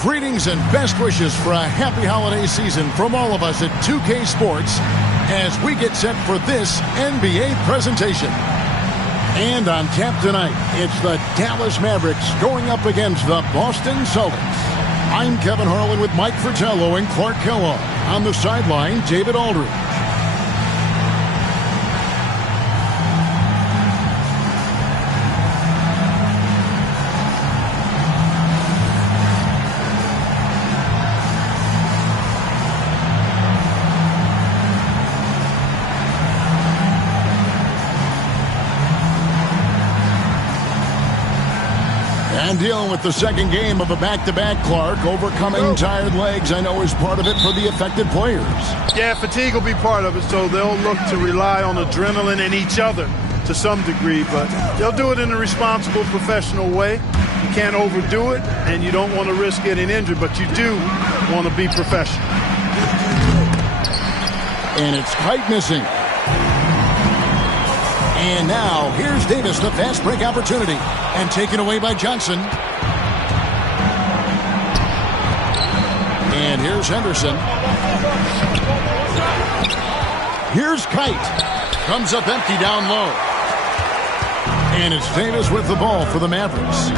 Greetings and best wishes for a happy holiday season from all of us at 2K Sports as we get set for this NBA presentation. And on tap tonight, it's the Dallas Mavericks going up against the Boston Celtics. I'm Kevin Harlan with Mike Fratello and Clark Kellogg. On the sideline, David Aldridge. And dealing with the second game of a back-to-back, Clark. Overcoming tired legs, I know, is part of it for the affected players. Yeah, fatigue will be part of it, so they'll look to rely on adrenaline and each other to some degree, but they'll do it in a responsible, professional way. You can't overdo it, and you don't want to risk getting injured, but you do want to be professional. And it's Kite missing. And now, here's Davis, the fast break opportunity. And taken away by Johnson. And here's Henderson. Here's Kite. Comes up empty down low. And it's Davis with the ball for the Mavericks.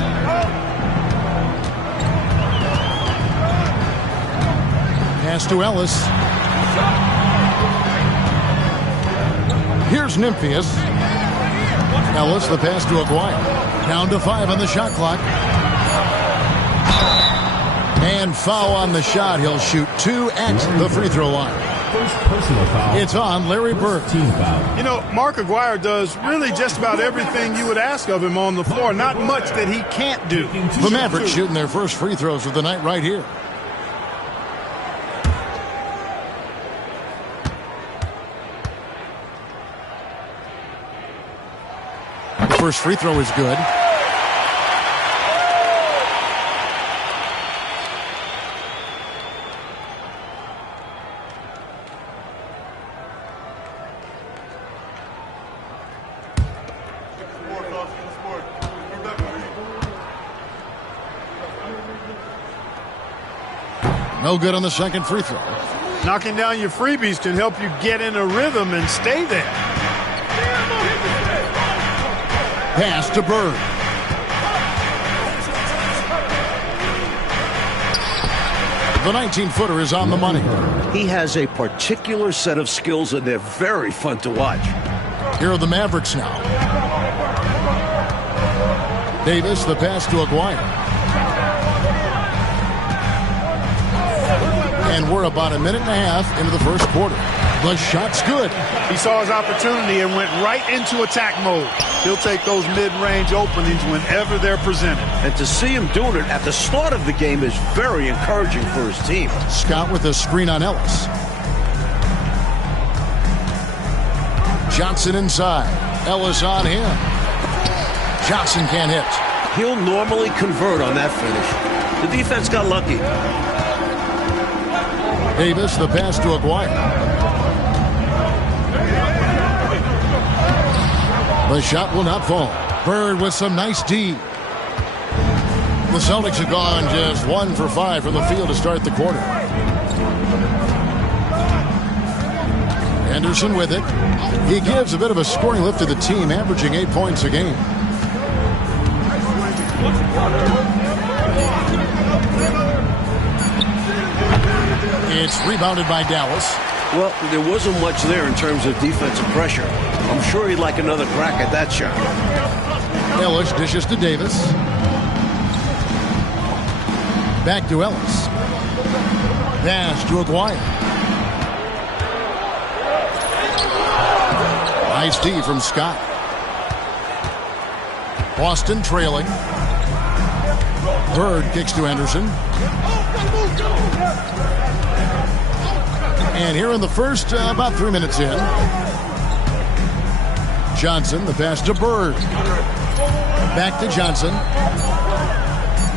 Pass to Ellis. Here's Nymphius. Ellis, the pass to Aguirre. Down to 5 on the shot clock. And foul on the shot. He'll shoot 2 at the free throw line. First personal foul. It's on Larry Bird. Team foul. You know, Mark Aguirre does really just about everything you would ask of him on the floor. Not much that he can't do. The Mavericks shooting their first free throws of the night right here. First free throw is good. No good on the second free throw. Knocking down your freebies can help you get in a rhythm and stay there. Pass to Bird. The 19-footer is on the money. He has a particular set of skills, and they're very fun to watch. Here are the Mavericks now. Davis, the pass to Aguirre. And we're about a minute and a half into the first quarter. The shot's good. He saw his opportunity and went right into attack mode. He'll take those mid-range openings whenever they're presented. And to see him doing it at the start of the game is very encouraging for his team. Scott with a screen on Ellis. Johnson inside. Ellis on him. Johnson can't hit. He'll normally convert on that finish. The defense got lucky. Davis, the pass to Aguirre. The shot will not fall. Bird with some nice D. The Celtics have gone just 1 for 5 from the field to start the quarter. Henderson with it. He gives a bit of a scoring lift to the team, averaging 8 points a game. It's rebounded by Dallas. Well, there wasn't much there in terms of defensive pressure. I'm sure he'd like another crack at that shot. Ellis dishes to Davis. Back to Ellis. Pass to Aguirre. Nice D from Scott. Boston trailing. Bird kicks to Henderson. And here in the first, about 3 minutes in, Johnson, the pass to Bird. Back to Johnson.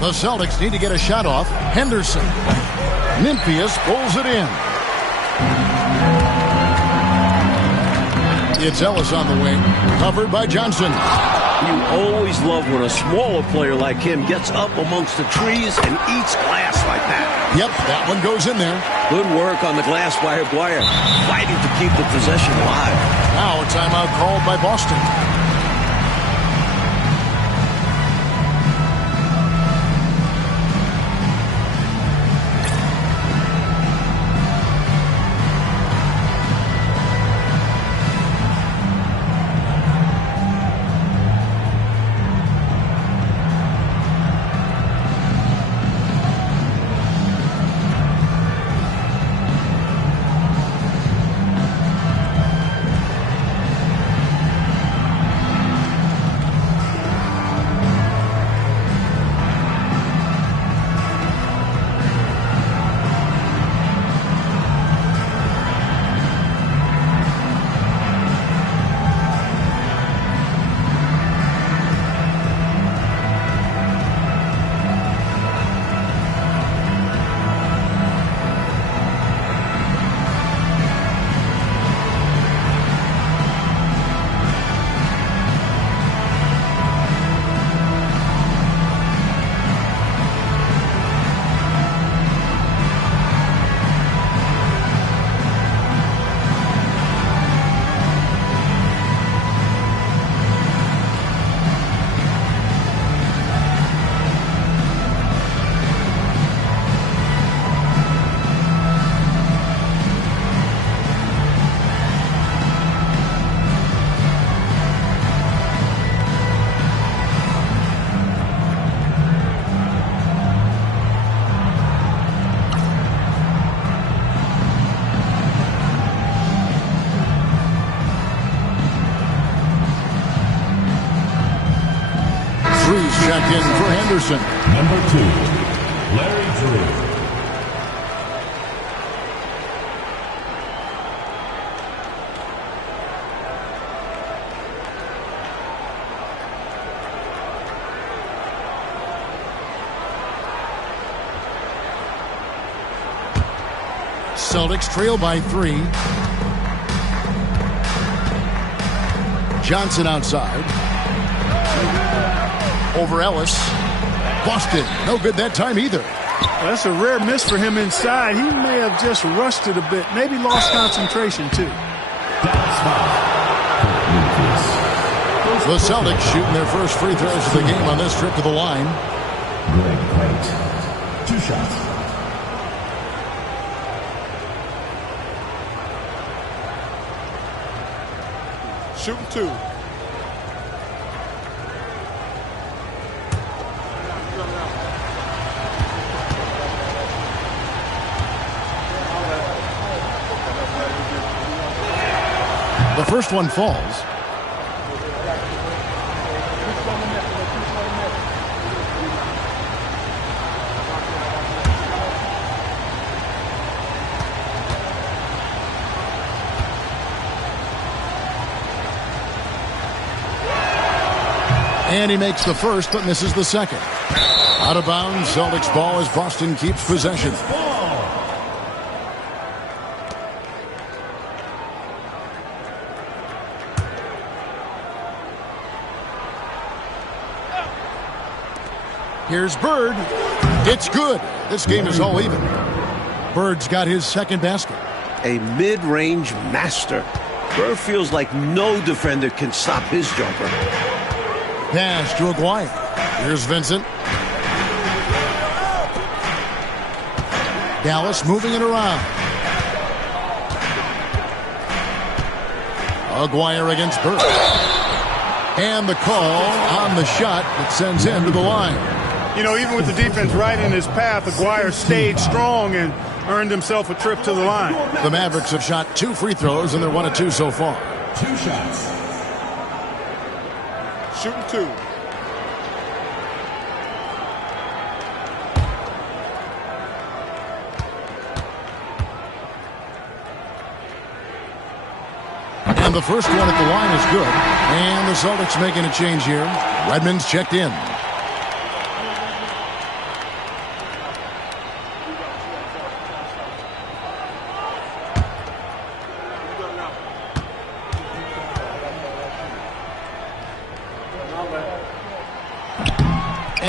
The Celtics need to get a shot off. Henderson. Nymphius pulls it in. It's Ellis on the wing. Covered by Johnson. You always love when a smaller player like him gets up amongst the trees and eats glass like that. Yep, that one goes in there. Good work on the glass by Aguirre, fighting to keep the possession alive. Now a timeout called by Boston. Check in for Henderson. Number 2, Larry Drew. Celtics trail by 3. Johnson outside. Over Ellis. Boston. No good that time either. That's a rare miss for him inside. He may have just rushed it a bit. Maybe lost concentration, too. The Celtics shooting their first free throws of the game on this trip to the line. Greg White. 2 shots. Shooting 2. The first one falls. And he makes the first, but misses the second. Out of bounds, Celtics ball as Boston keeps possession. Here's Bird. It's good. This game is all even. Bird's got his second basket. A mid-range master. Bird feels like no defender can stop his jumper. Pass to Aguirre. Here's Vincent. Dallas moving it around. Aguirre against Bird. And the call on the shot that sends him to the line. You know, even with the defense right in his path, Aguirre stayed strong and earned himself a trip to the line. The Mavericks have shot 2 free throws, and they're 1 of 2 so far. 2 shots. Shooting 2. And the first one at the line is good. And the Celtics making a change here. Redmond's checked in.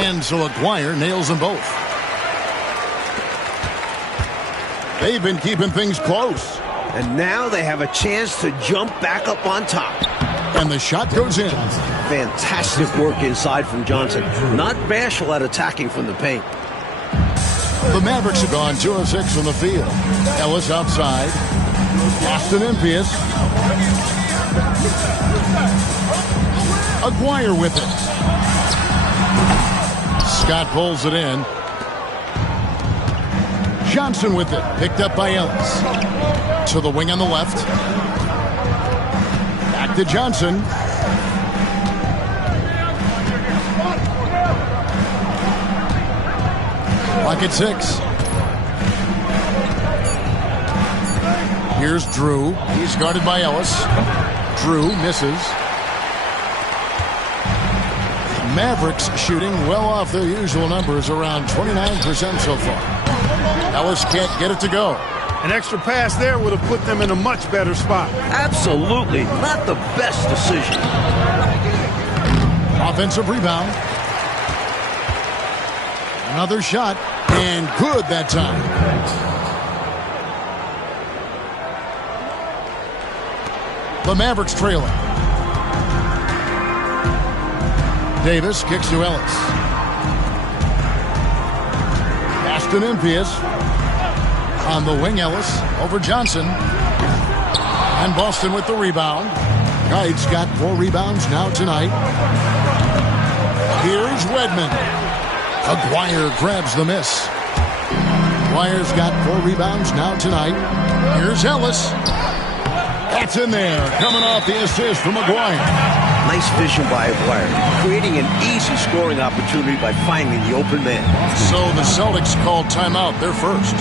And so Aguirre nails them both. They've been keeping things close. And now they have a chance to jump back up on top. And the shot goes in. Fantastic work inside from Johnson. Not bashful at attacking from the paint. The Mavericks have gone 2 of 6 from the field. Ellis outside. Austin Impious. Aguirre with it. Scott pulls it in. Johnson with it. Picked up by Ellis. To the wing on the left. Back to Johnson. Clock at 6. Here's Drew. He's guarded by Ellis. Drew misses. Mavericks shooting well off their usual numbers, around 29% so far. Ellis can't get it to go. An extra pass there would have put them in a much better spot. Absolutely not the best decision. Offensive rebound. Another shot, and good that time. The Mavericks trailing. Davis kicks to Ellis. Aston Impious. On the wing, Ellis over Johnson. And Boston with the rebound. Knight's got 4 rebounds now tonight. Here's Wedman. Aguirre grabs the miss. Aguirre's got 4 rebounds now tonight. Here's Ellis. That's in there. Coming off the assist from Aguirre. Nice vision by Aguirre, creating an easy scoring opportunity by finding the open man. So the Celtics called timeout. They're first.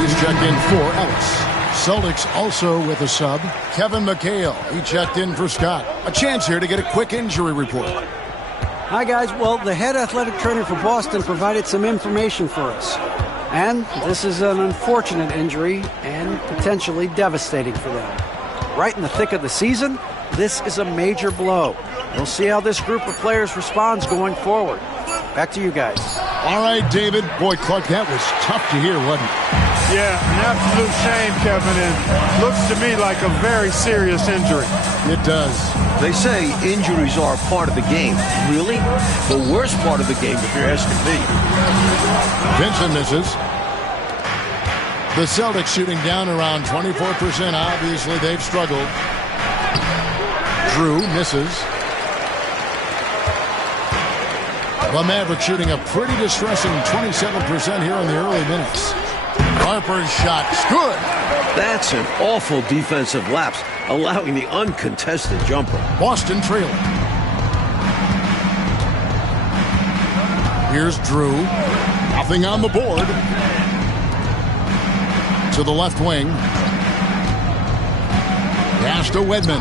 He's checked in for Ellis. Celtics also with a sub. Kevin McHale. He checked in for Scott. A chance here to get a quick injury report. Hi, guys. Well, the head athletic trainer for Boston provided some information for us. And this is an unfortunate injury and potentially devastating for them. Right in the thick of the season, this is a major blow. We'll see how this group of players responds going forward. Back to you guys. All right, David. Boy, Clark, that was tough to hear, wasn't it? Yeah, an absolute shame, Kevin, and looks to me like a very serious injury. It does. They say injuries are a part of the game. Really? The worst part of the game, if you're asking me. Vincent misses. The Celtics shooting down around 24%. Obviously, they've struggled. Drew misses. The Mavericks shooting a pretty distressing 27% here in the early minutes. Harper's shot's good. That's an awful defensive lapse, allowing the uncontested jumper. Boston trailing. Here's Drew. Nothing on the board. To the left wing. Pass to Wedman.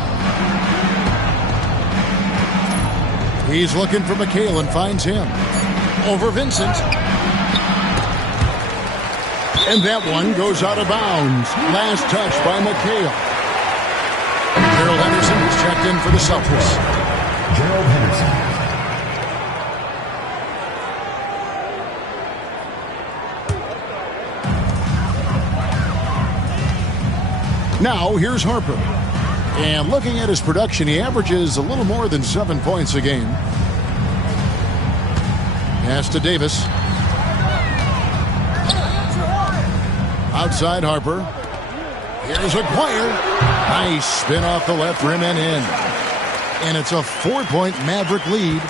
He's looking for McHale and finds him. Over Vincent. And that one goes out of bounds. Last touch by McHale. Gerald Henderson is checked in for the Celtics. Gerald Henderson. Now here's Harper. And looking at his production, he averages a little more than 7 points a game. Pass to Davis. Outside Harper. Here's Aguirre. Nice spin off the left rim and in. And it's a 4-point Maverick lead.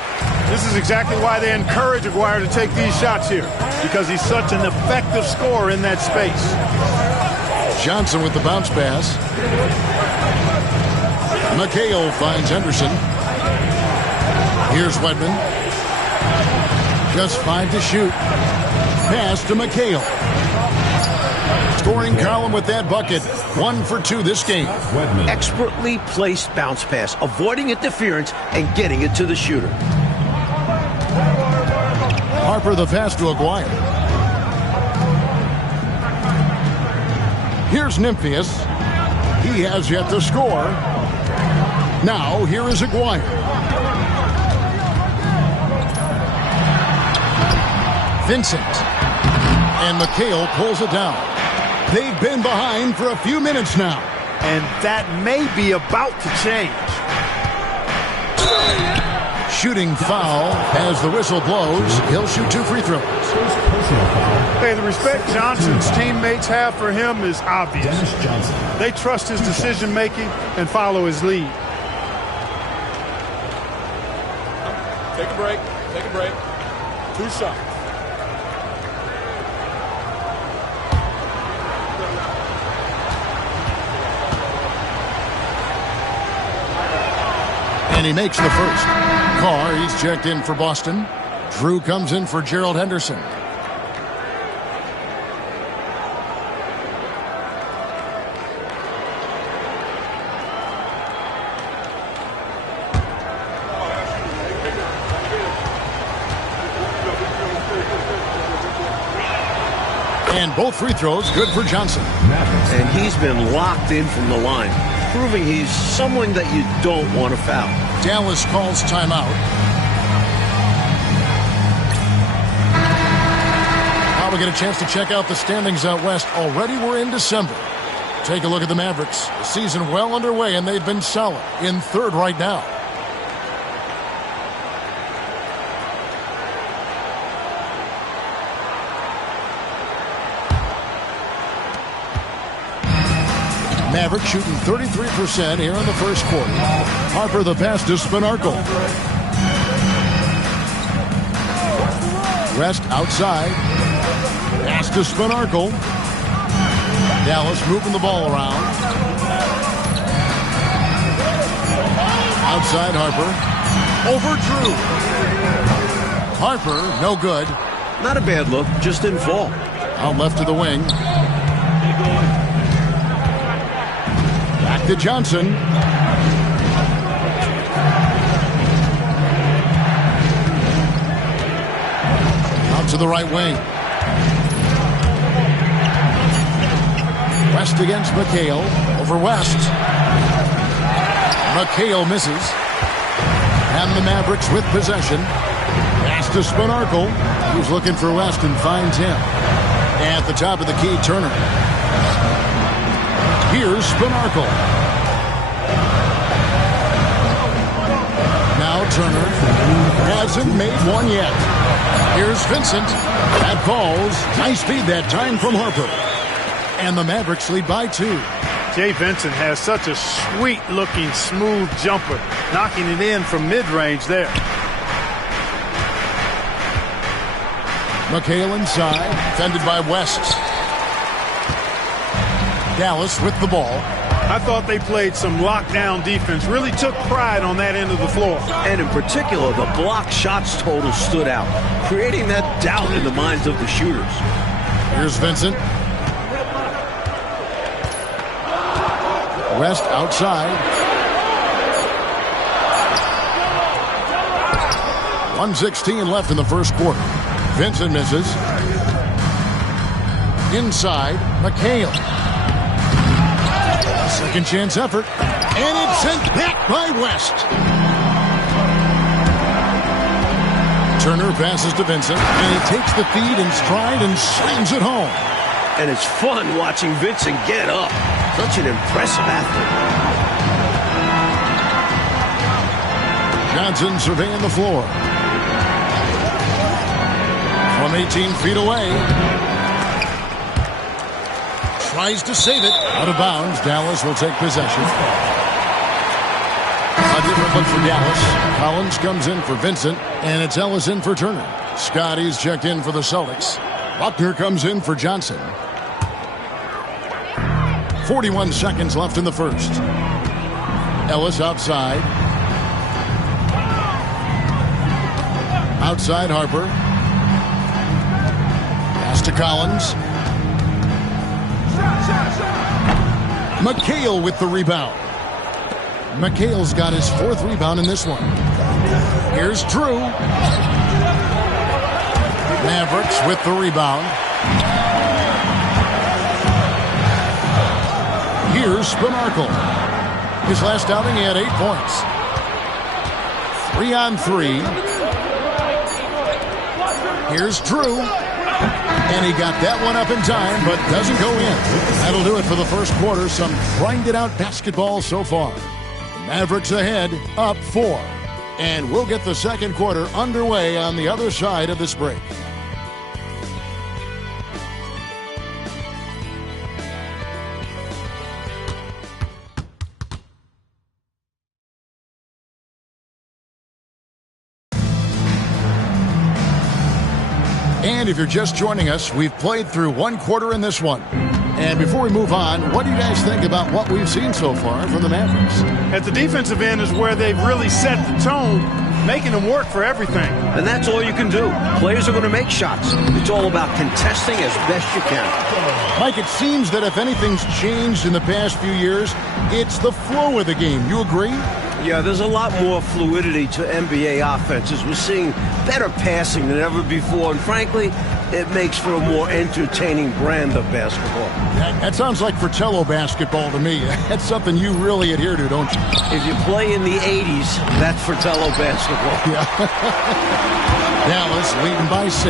This is exactly why they encourage Aguirre to take these shots here, because he's such an effective scorer in that space. Johnson with the bounce pass. McHale finds Henderson. Here's Wedman. Just 5 to shoot. Pass to McHale. Scoring column with that bucket. 1 for 2 this game. Expertly placed bounce pass, avoiding interference and getting it to the shooter. Harper the pass to Aguirre. Here's Nymphius. He has yet to score. Now here is Aguirre. Vincent. And McHale pulls it down. They've been behind for a few minutes now. And that may be about to change. Shooting foul as the whistle blows. He'll shoot 2 free throws. Hey, the respect Johnson's teammates have for him is obvious. They trust his decision-making and follow his lead. Take a break. Take a break. 2 shots. And he makes the first. Carr, he's checked in for Boston. Drew comes in for Gerald Henderson. And both free throws good for Johnson. And he's been locked in from the line, proving he's someone that you don't want to foul. Dallas calls timeout. Now we get a chance to check out the standings out west. Already we're in December. Take a look at the Mavericks. The season well underway, and they've been solid. In third right now. Mavericks shooting 33% here in the first quarter. Harper the pass to Spinarco. West outside. Pass to Spinarco. Dallas moving the ball around. Outside Harper. Over Drew. Harper, no good. Not a bad look, just didn't fall. Out left to the wing. Back to Johnson. Out to the right wing. West against McHale. Over West. McHale misses. And the Mavericks with possession. Pass to Spinarco. He's looking for West and finds him. At the top of the key, Turner. Here's Spinarco. Now Turner hasn't made one yet. Here's Vincent. That falls. Nice feed that time from Harper. And the Mavericks lead by 2. Jay Vincent has such a sweet-looking, smooth jumper, knocking it in from mid-range there. McHale inside, defended by West. Dallas with the ball. I thought they played some lockdown defense, really took pride on that end of the floor. And in particular, the block shots total stood out, creating that doubt in the minds of the shooters. Here's Vincent. West outside. 1:16 left in the first quarter. Vincent misses. Inside, McHale. Second chance effort. And it's sent back by West. Turner passes to Vincent. And he takes the feed in stride and slams it home. And it's fun watching Vincent get up. Such an impressive athlete. Johnson surveying the floor. From 18 feet away. Tries to save it. Out of bounds. Dallas will take possession. A different look for Dallas. Collins comes in for Vincent, and it's Ellis in for Turner. Scotty's checked in for the Celtics. Buckner comes in for Johnson. 41 seconds left in the first. Ellis outside. Outside Harper. Pass to Collins. McHale with the rebound. McHale's got his 4th rebound in this one. Here's Drew. Mavericks with the rebound. Here's Spanarkel. His last outing, he had 8 points. 3-on-3. Here's Drew. And he got that one up in time, but doesn't go in. That'll do it for the first quarter. Some grinded-out basketball so far. Mavericks ahead, up 4. And we'll get the second quarter underway on the other side of this break. And if you're just joining us, we've played through 1 quarter in this one. And before we move on, what do you guys think about what we've seen so far from the Mavericks? At the defensive end is where they've really set the tone, making them work for everything. And that's all you can do. Players are going to make shots. It's all about contesting as best you can. Mike, it seems that if anything's changed in the past few years, it's the flow of the game. You agree? Yeah, there's a lot more fluidity to NBA offenses. We're seeing better passing than ever before, and frankly, it makes for a more entertaining brand of basketball. That sounds like Fratello basketball to me. That's something you really adhere to, don't you? If you play in the 80s, that's Fratello basketball. Yeah. Dallas leading by 6.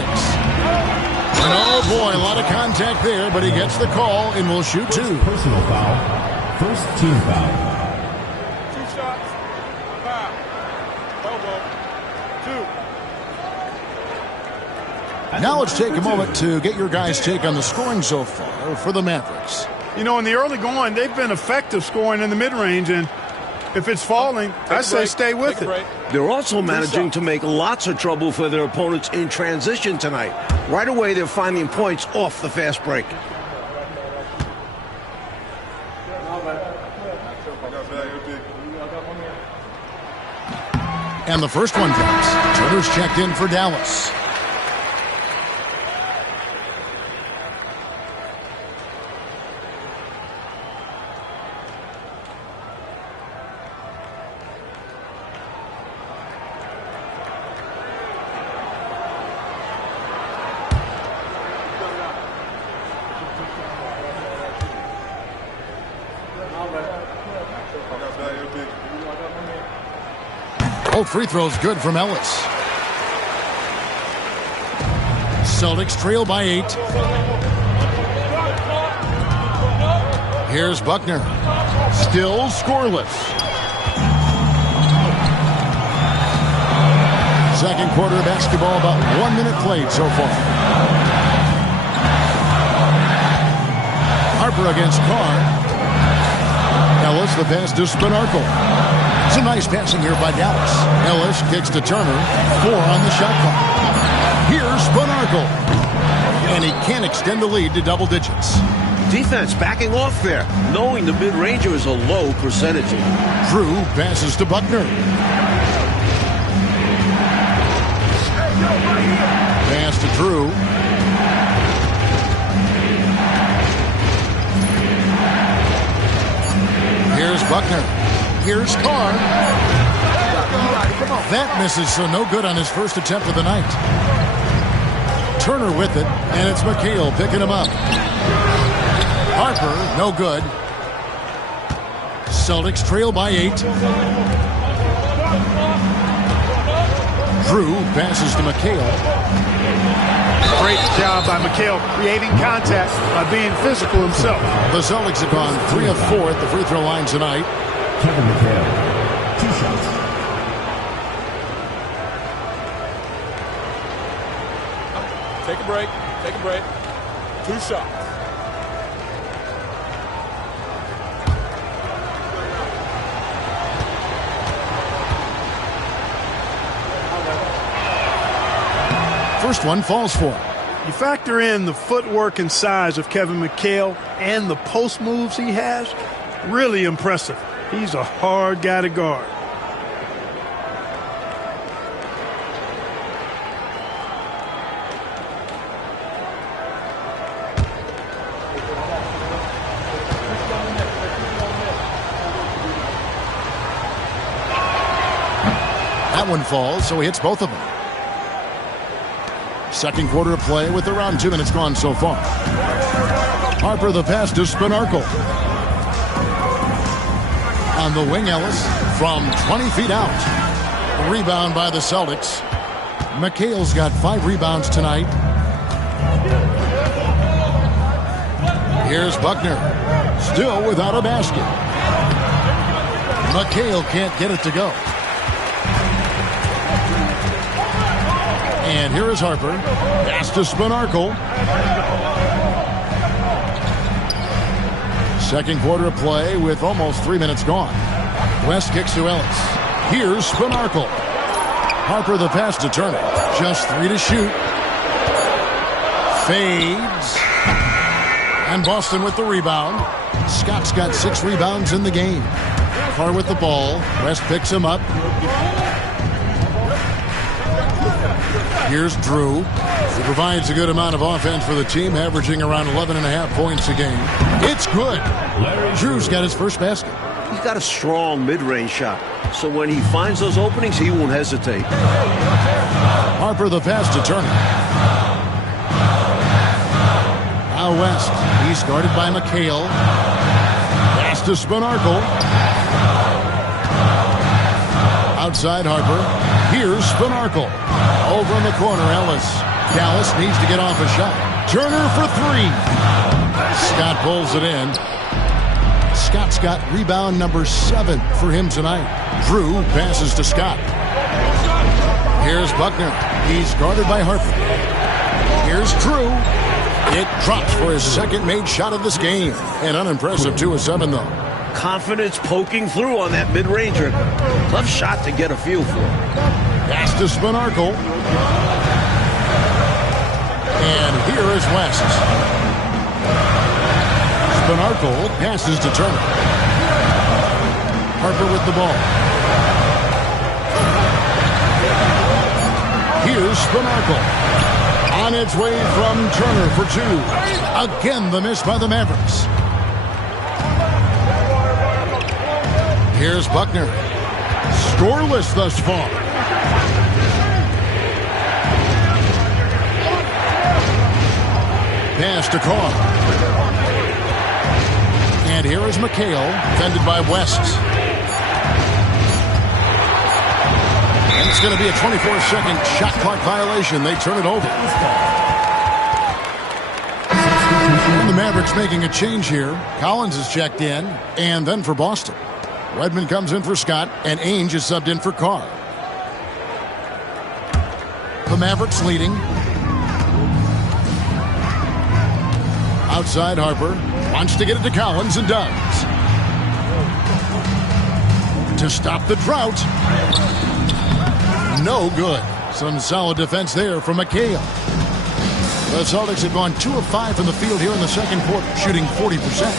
And oh boy, a lot of contact there, but he gets the call and will shoot 2. Personal foul. First team foul. Now let's take a moment to get your guys' take on the scoring so far for the Mavericks. You know, in the early going, they've been effective scoring in the mid-range, and if it's falling, I say stay with it. They're also managing to make lots of trouble for their opponents in transition tonight. Right away, they're finding points off the fast break. And the first one drops. Turner's checked in for Dallas. Both free throws good from Ellis. Celtics trail by 8. Here's Buckner. Still scoreless. Second quarter of basketball, about 1 minute played so far. Harper against Carr. Ellis, the pass to Spanarkel. Some nice passing here by Dallas. Ellis kicks to Turner. 4 on the shot clock. Here's Spanarkel. And he can't extend the lead to double digits. Defense backing off there, knowing the mid-ranger is a low percentage. Drew passes to Buckner. Pass to Drew. Here's Buckner. Here's Carr. That misses, so no good on his first attempt of the night. Turner with it, and it's McHale picking him up. Harper, no good. Celtics trail by 8. Drew passes to McHale. Great job by McHale creating contact by being physical himself. The Celtics have gone 3 of 4 at the free throw line tonight. Kevin McHale, 2 shots. Take a break. Take a break. 2 shots. First one falls for him. You factor in the footwork and size of Kevin McHale and the post moves he has, really impressive. He's a hard guy to guard. That one falls, so he hits both of them. Second quarter of play with around 2 minutes gone so far. Harper the pass to Spinarco. On the wing, Ellis from 20 feet out. Rebound by the Celtics. McHale's got 5 rebounds tonight. Here's Buckner. Still without a basket. McHale can't get it to go. And here is Harper. Pass to Spinarco. Second quarter of play with almost 3 minutes gone. West kicks to Ellis. Here's Spinarco. Harper the pass to Turner. Just 3 to shoot. Fades. And Boston with the rebound. Scott's got 6 rebounds in the game. Carr with the ball. West picks him up. Here's Drew. He provides a good amount of offense for the team, averaging around 11.5 points a game. It's good. Drew's got his first basket. He's got a strong mid-range shot, so when he finds those openings, he won't hesitate. Harper the pass to Turner. Now West. He's guarded by McHale. Pass to Spinarco. Outside Harper. Here's Spinarco. Over in the corner, Ellis. Dallas needs to get off a shot. Turner for 3. Scott pulls it in. Scott's got rebound number 7 for him tonight. Drew passes to Scott. Here's Buckner. He's guarded by Harper. Here's Drew. It drops for his second made shot of this game. An unimpressive 2 of 7, though. Confidence poking through on that mid-ranger. Tough shot to get a feel for. Pass to Spinarco. And here is West. Spinarco passes to Turner. Harper with the ball. Here's Spinarco. On its way from Turner for 2. Again, the miss by the Mavericks. Here's Buckner. Scoreless thus far. Pass to Carr. And here is McHale, defended by West. And it's going to be a 24-second shot clock violation. They turn it over. And the Mavericks making a change here. Collins is checked in, and then for Boston. Redmond comes in for Scott, and Ainge is subbed in for Carr. The Mavericks leading. Outside Harper. Wants to get it to Collins and does. To stop the drought. No good. Some solid defense there from McHale. The Celtics have gone 2 of 5 from the field here in the second quarter, shooting 40%.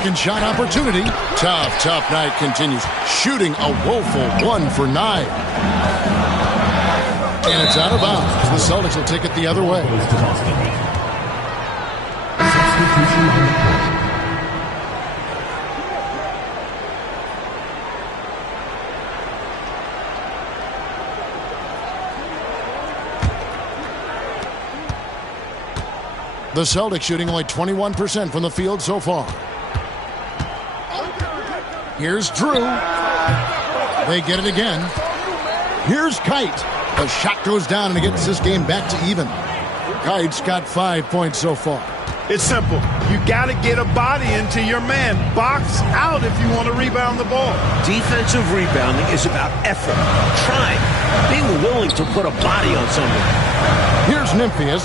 Second shot opportunity. Tough night continues. Shooting a woeful 1 for 9. And it's out of bounds. The Celtics will take it the other way. The Celtics shooting only 21% from the field so far. Here's Drew. They get it again. Here's Kite. The shot goes down and it gets this game back to even. Kite's got 5 points so far. It's simple. You got to get a body into your man. Box out if you want to rebound the ball. Defensive rebounding is about effort, trying, being willing to put a body on someone. Here's Nymphius.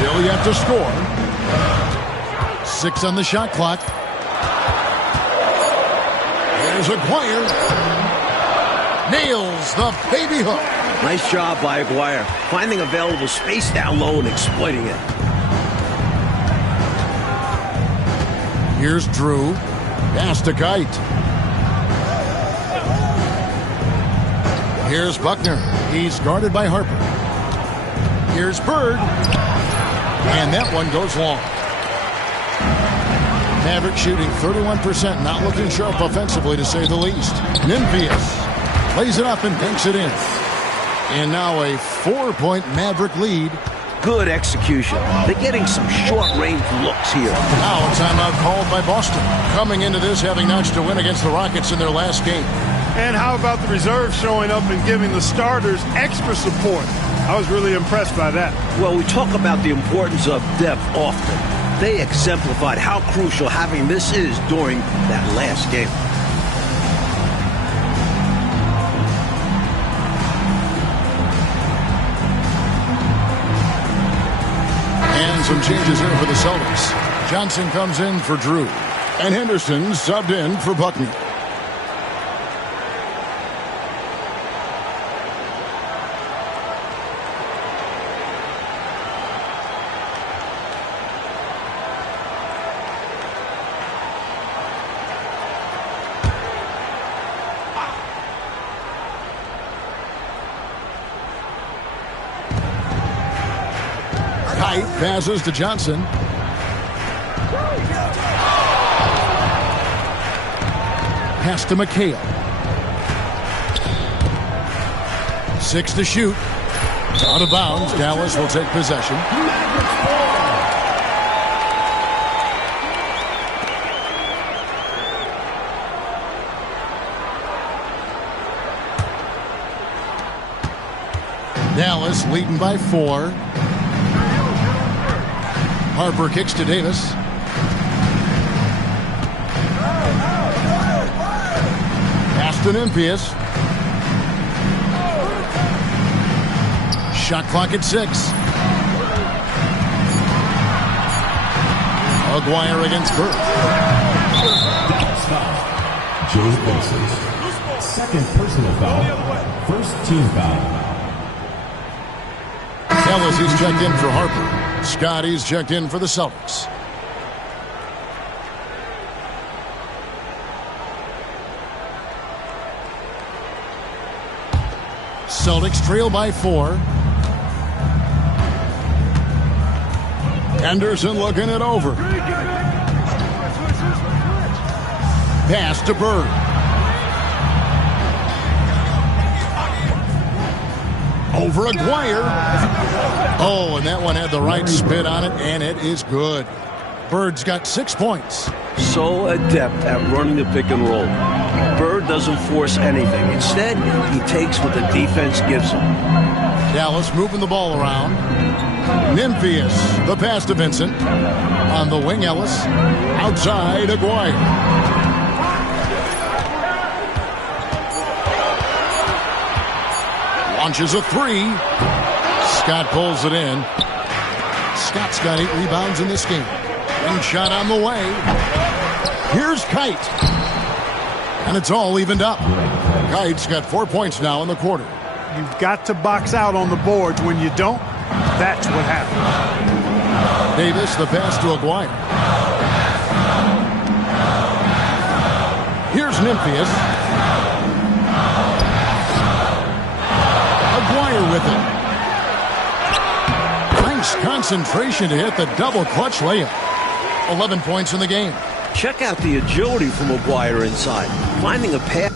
Still yet to score. 6 on the shot clock. There's Aguirre. Nails the baby hook. Nice job by Aguirre, finding available space down low and exploiting it. Here's Drew. Pass to Kite. Here's Buckner. He's guarded by Harper. Here's Bird. And that one goes long. Maverick shooting 31%, not looking sharp offensively to say the least. Nymphius lays it up and banks it in. And now a 4-point Maverick lead. Good execution. They're getting some short-range looks here. Now a timeout called by Boston. Coming into this having notched a win against the Rockets in their last game. And how about the reserves showing up and giving the starters extra support? I was really impressed by that. Well, we talk about the importance of depth often. They exemplified how crucial having this is during that last game. And some changes here for the Celtics. Johnson comes in for Drew. And Henderson subbed in for Buckner. Kite passes to Johnson. Pass to McHale. 6 to shoot. Out of bounds. Dallas will take possession. Dallas leading by 4. Harper kicks to Davis. Pass to Nymphius. Shot clock at 6. Aguirre against Bird. Foul. Joe Benson. Second personal foul. First team foul. Ellis, he's checked in for Harper. Scotty's checked in for the Celtics. Celtics trail by 4. Henderson looking it over. Pass to Bird. Over Aguirre. Oh, and that one had the right spin on it, and it is good. Bird's got 6 points. So adept at running the pick and roll. Bird doesn't force anything. Instead, he takes what the defense gives him. Dallas moving the ball around. Nymphius, the pass to Vincent. On the wing, Ellis. Outside, Aguirre. Launches a 3. Scott pulls it in. Scott's got 8 rebounds in this game. One shot on the way. Here's Kite. And it's all evened up. Kite's got 4 points now in the quarter. You've got to box out on the boards. When you don't, that's what happens. Davis, the pass to Aguirre. Here's Nymphius. Aguirre with it. Nice concentration to hit the double clutch layup. 11 points in the game. Check out the agility from Aguirre inside, finding a path